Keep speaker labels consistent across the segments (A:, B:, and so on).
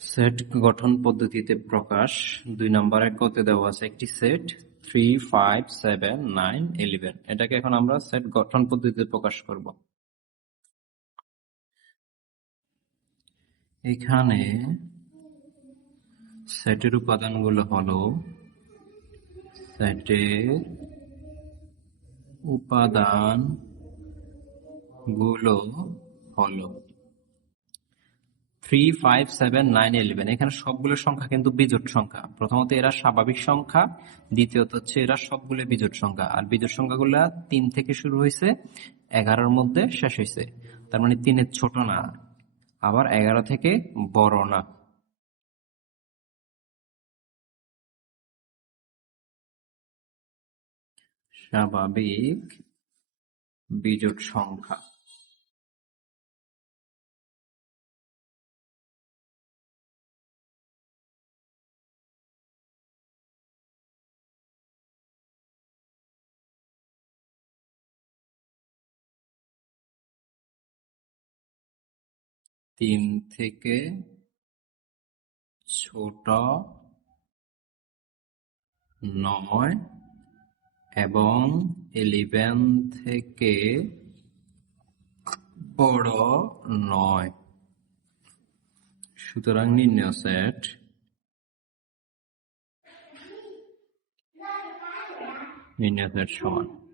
A: Set গঠন পদ্ধতিতে প্রকাশ, দুই নম্বরে কতে দেওয়া আছে একটি set three five seven nine eleven এটাকে এখন আমরা সেট গঠন পদ্ধতিতে প্রকাশ করব। এখানে সেটের উপাদানগুলো হলো সেটের উপাদানগুলো হলো three five seven nine eleven এখানে সবগুলো সংখ্যা কিন্তু বিজোট সংখ্যা। প্রথমত এরা স্বাভাবিক সংখ্যা, দ্বিতীয়ত হচ্ছে এরা সবগুলো বিজোট সংখ্যা। আর বিজোট সংখ্যাগুলা তিন থেকে শুরু হয়েছে, এগারোর মধ্যে শেষ হয়েছে। তার মানে তিনের ছোট না, আবার এগারো থেকে বড় না। স্বাভাবিক বিজোট সংখ্যা। তিন থেকে ছোট নয় এবং ইলেভেন থেকে বড় নয়। সুতরাং নির্ণয় সেট নির্ণয় সেট সমান।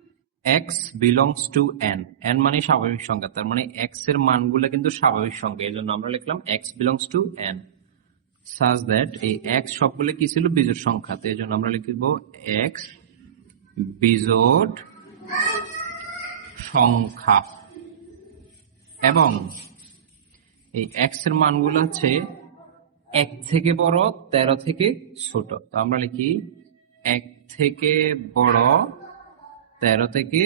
A: X belongs to N N মানে স্বাভাবিক সংখ্যা, তার মানে এক্সের মানগুলো কিন্তু স্বাভাবিক সংখ্যা এই জন্য আমরা লিখলাম x belongs to N such that এই এক্স সবগুলো কি ছিল? বিজোড় সংখ্যা। তো এই জন্য আমরা লিখব এক্স বিজোড় সংখ্যা। এবং এই এক্সের মানগুলো হচ্ছে এক থেকে বড়, তেরো থেকে ছোট। তো আমরা লিখি এক থেকে বড় তেরো থেকে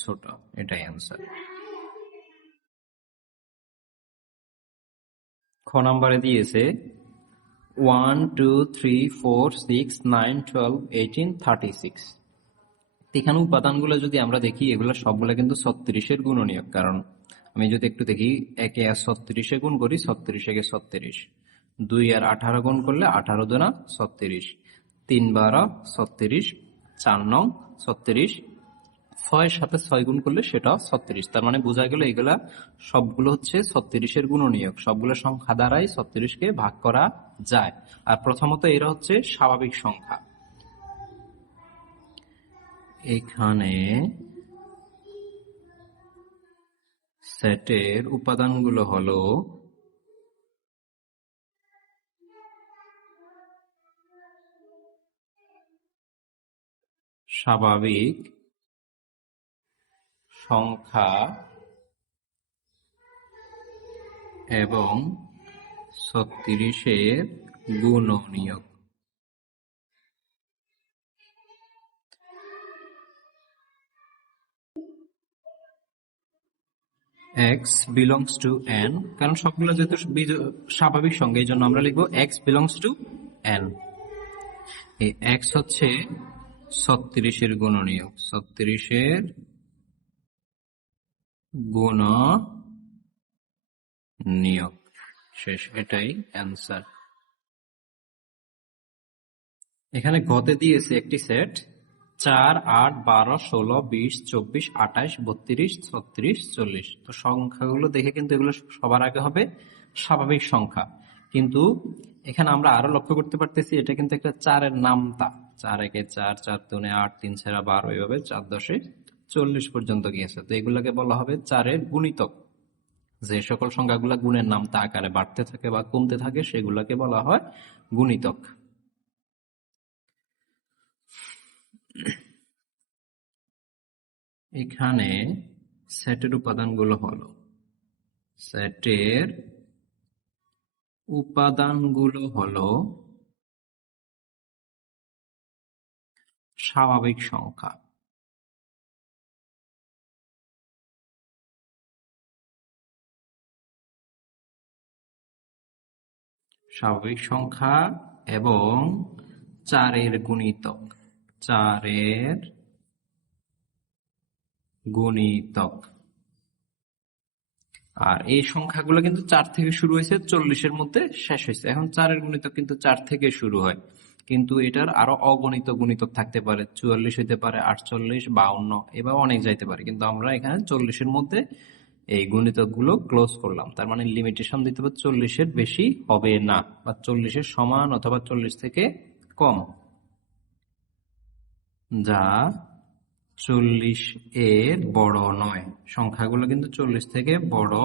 A: ছোট, এটাই অ্যান্সার খ নম্বরে দিয়েছে one two three four six nine twelve eighteen thirty six এখানে উপাদানগুলো যদি আমরা দেখি, এগুলো সবগুলো কিন্তু ছত্রিশের গুণনীয়ক, কারণ আমি যদি একটু দেখি, একে আর ছত্রিশে গুণ করি, ছত্রিশ একে ছত্রিশ। দুই আর আঠারো গুণ করলে আঠারো দুনা ছত্রিশ। তিন বারো ছত্রিশ, চার নং ছত্রিশ ছয়ের সাথে ছয় গুণ করলে সেটা ছত্রিশ। তার মানে বোঝা গেল এগুলা সবগুলো হচ্ছে ছত্রিশের গুণনীয়ক। সবগুলো সংখ্যা দ্বারাই ছত্রিশকে ভাগ করা যায়। আর প্রথমত এরা হচ্ছে স্বাভাবিক সংখ্যা। এখানে সেটের উপাদানগুলো হলো স্বাভাবিক সংখ্যা এবং ছত্রিশের গুণনীয়ক। এক্স বিলংস টু এন কারণ সবগুলো যেহেতু স্বাভাবিক সঙ্গে, এই জন্য আমরা লিখব এক্স বিলংস টু এন এই এক্স হচ্ছে ছত্রিশের গুণনীয়ক, ছত্রিশের গুণ নিয়োগ। শেষ, এটাই অ্যান্সার এখানে গতে দিয়েছে একটি সেট চার, আট, বারো, ষোলো, বিশ, চব্বিশ আঠাশ বত্রিশ, ছত্রিশ, চল্লিশ। তো সংখ্যাগুলো দেখে কিন্তু এগুলো সবার আগে হবে স্বাভাবিক সংখ্যা। কিন্তু এখানে আমরা আরও লক্ষ্য করতে পারতেছি, এটা কিন্তু একটা চারের নামতা। চার একে চার চার দুনে আট, তিন ছেড়া বারো, এইভাবে চার দশে চল্লিশ পর্যন্ত গিয়েছে। তো এগুলোকে বলা হবে চারের গুণিতক। যে সকল সংখ্যাগুলো গুণের নামতা আকারে বাড়তে থাকে বা কমতে থাকে, সেগুলোকে বলা হয় গুণিতক। এখানে সেটের উপাদানগুলো হলো, সেটের উপাদানগুলো হলো স্বাভাবিক সংখ্যা। স্বাভাবিক সংখ্যা এবং চারের গুণিতক। চারের গুণিতক। আর এই সংখ্যাগুলো কিন্তু চার থেকে শুরু হয়েছে, চল্লিশের মধ্যে শেষ হয়েছে। এখন চারের গুণিতক কিন্তু চার থেকে শুরু হয়। কিন্তু এটার আরও অগণিত গুণিতক থাকতে পারে, চুয়াল্লিশ হইতে পারে, আটচল্লিশ, বাউন্ন এবার অনেক যাইতে পারে। কিন্তু আমরা এখানে চল্লিশের মধ্যে এই গুণিতকগুলো ক্লোজ করলাম। তার মানে লিমিটেশন দিতে হবে চল্লিশের বেশি হবে না বা চল্লিশের সমান অথবা চল্লিশ থেকে কম। যা চল্লিশ এর বড় নয়। সংখ্যাগুলো কিন্তু চল্লিশ থেকে বড়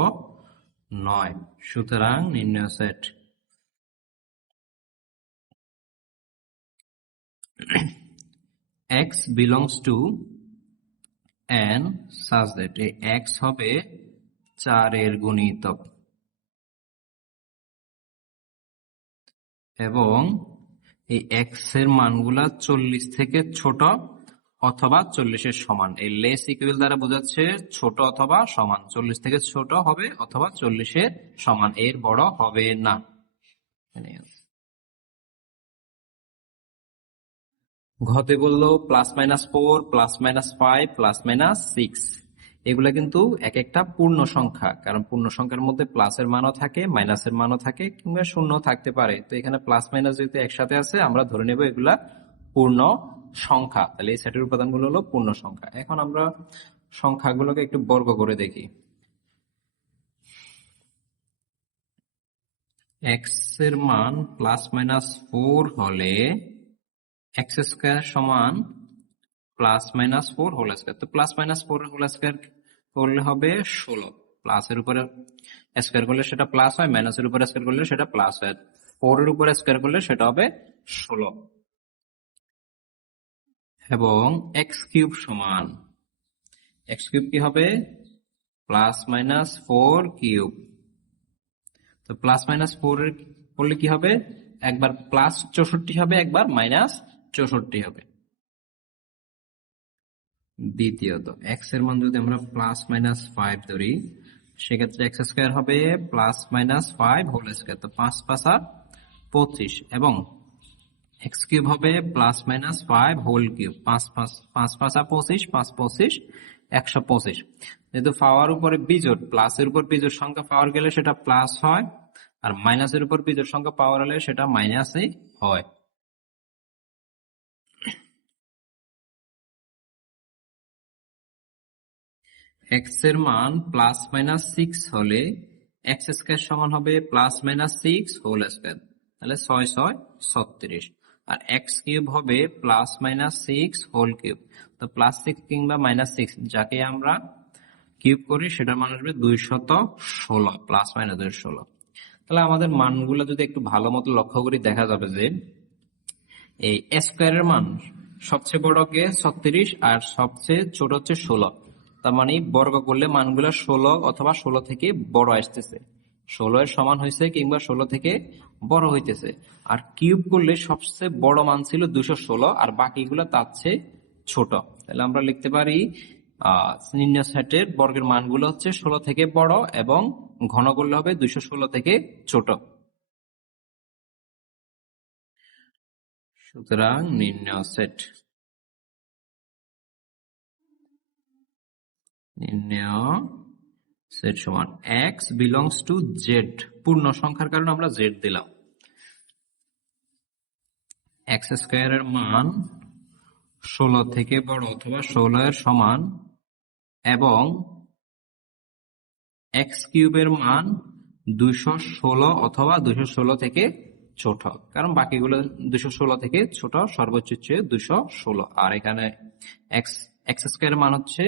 A: নয়। সুতরাং নির্ণয় set x belongs to n such that এই x হবে চারের গুণিতক। এবং এই এক্সের মানগুলা চল্লিশ থেকে ছোট অথবা চল্লিশের সমান। এই লেস ইকুয়াল দ্বারা বোঝাচ্ছে ছোট অথবা সমান। চল্লিশ থেকে ছোট হবে অথবা চল্লিশের সমান। এর বড় হবে না। ঘতে বলল plus minus four plus minus five plus minus six এগুলা কিন্তু এক একটা পূর্ণ সংখ্যা, কারণ পূর্ণ সংখ্যার মধ্যে প্লাসের মানও থাকে, মাইনাসের মানও থাকে, কিংবা শূন্য থাকতে পারে। তো এখানে প্লাস মাইনাস যেহেতু একসাথে আছে, আমরা ধরে নেব এগুলা পূর্ণ সংখ্যা। তাহলে এই সেটের উপাদানগুলো হলো পূর্ণ সংখ্যা। এখন আমরা সংখ্যাগুলোকে একটু বর্গ করে দেখি। এক্সের মান প্লাস মাইনাস ফোর হলে এক্স স্কোয়ার সমান plus minus four whole square. তো plus minus four whole square করলে হবে ষোলো। প্লাসের উপরে স্কোয়ার করলে সেটা প্লাস হয় মাইনাসের উপরে স্কোয়ার করলে সেটা প্লাস হয়। ফোর এর উপরে স্কোয়ার করলে সেটা হবে ষোলো। এবং এক্স কিউব সমান এক্স কিউব কি হবে? প্লাস মাইনাস ফোর কিউব তো প্লাস মাইনাস ফোর করলে কি হবে? একবার প্লাস চৌষট্টি হবে, একবার মাইনাস চৌষট্টি হবে। দ্বিতীয়ত এক্সের মান যদি আমরা প্লাস মাইনাস ফাইভ ধরি, সেক্ষেত্রে এক্স স্কোয়ার হবে plus minus five whole square তো পাঁচ পাঁচা পঁচিশ, এবং এক্স কিউব হবে plus minus five whole cube পাঁচ পাঁচ পাঁচ পাঁচা পঁচিশ, পাঁচ পঁচিশ, একশো পঁচিশ। যেহেতু পাওয়ার উপরে বিজোট প্লাসের উপর বিজোট সংখ্যা পাওয়ার গেলে সেটা প্লাস হয়, আর মাইনাসের উপর বিজোট সংখ্যা পাওয়ার হলে সেটা মাইনাসই হয়। এক্সের মান প্লাস মাইনাস সিক্স হলে এক্স স্কোয়ার সমান হবে plus minus six whole square তাহলে ছয় ছয়, ছত্রিশ। আর এক্স কিউব হবে plus minus six whole cube তো প্লাস সিক্স কিংবা মাইনাস সিক্স যাকে আমরা কিউব করি, সেটার মান আসবে দুইশত ষোলো প্লাস মাইনাস দুই ষোলো। তাহলে আমাদের মানগুলো যদি একটু ভালো মতো লক্ষ্য করি, দেখা যাবে যে এই স্কোয়ারের মান সবচেয়ে বড় কে? ছত্রিশ। আর সবচেয়ে ছোট হচ্ছে ষোলো। তার মানে বর্গ করলে মানগুলো ষোলো অথবা ষোলো থেকে বড় আসতেছে। ষোলো এর সমান হয়েছে কিংবা ষোলো থেকে বড় হইতেছে। আর কিউব করলে সবচেয়ে বড় মান ছিল দুশো ষোলো আর বাকিগুলো তার চেয়ে ছোট। তাহলে আমরা লিখতে পারি নির্ণয় সেটের বর্গের মানগুলো হচ্ছে ষোলো থেকে বড় এবং ঘন করলে হবে দুশো ষোলো থেকে ছোট। সুতরাং নির্ণয় সেট। সেট সমান এক্স বিলংস টু জেড পূর্ণ সংখ্যার কারণে আমরা জেড দিলাম। এক্স স্কোয়ারের মান ষোলো থেকে বড় অথবা ষোলো এর সমান এবং এক্স কিউবের মান দুইশো ষোলো অথবা দুইশো ষোলো থেকে ছোট। কারণ বাকিগুলো দুশো ষোলো থেকে ছোট, সর্বোচ্চ হচ্ছে দুশো ষোলো। আর এখানে এক্স এক্স স্কোয়ারের মান হচ্ছে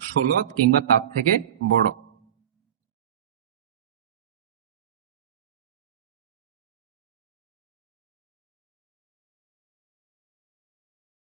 A: ষোলো কিংবা তার থেকে বড়।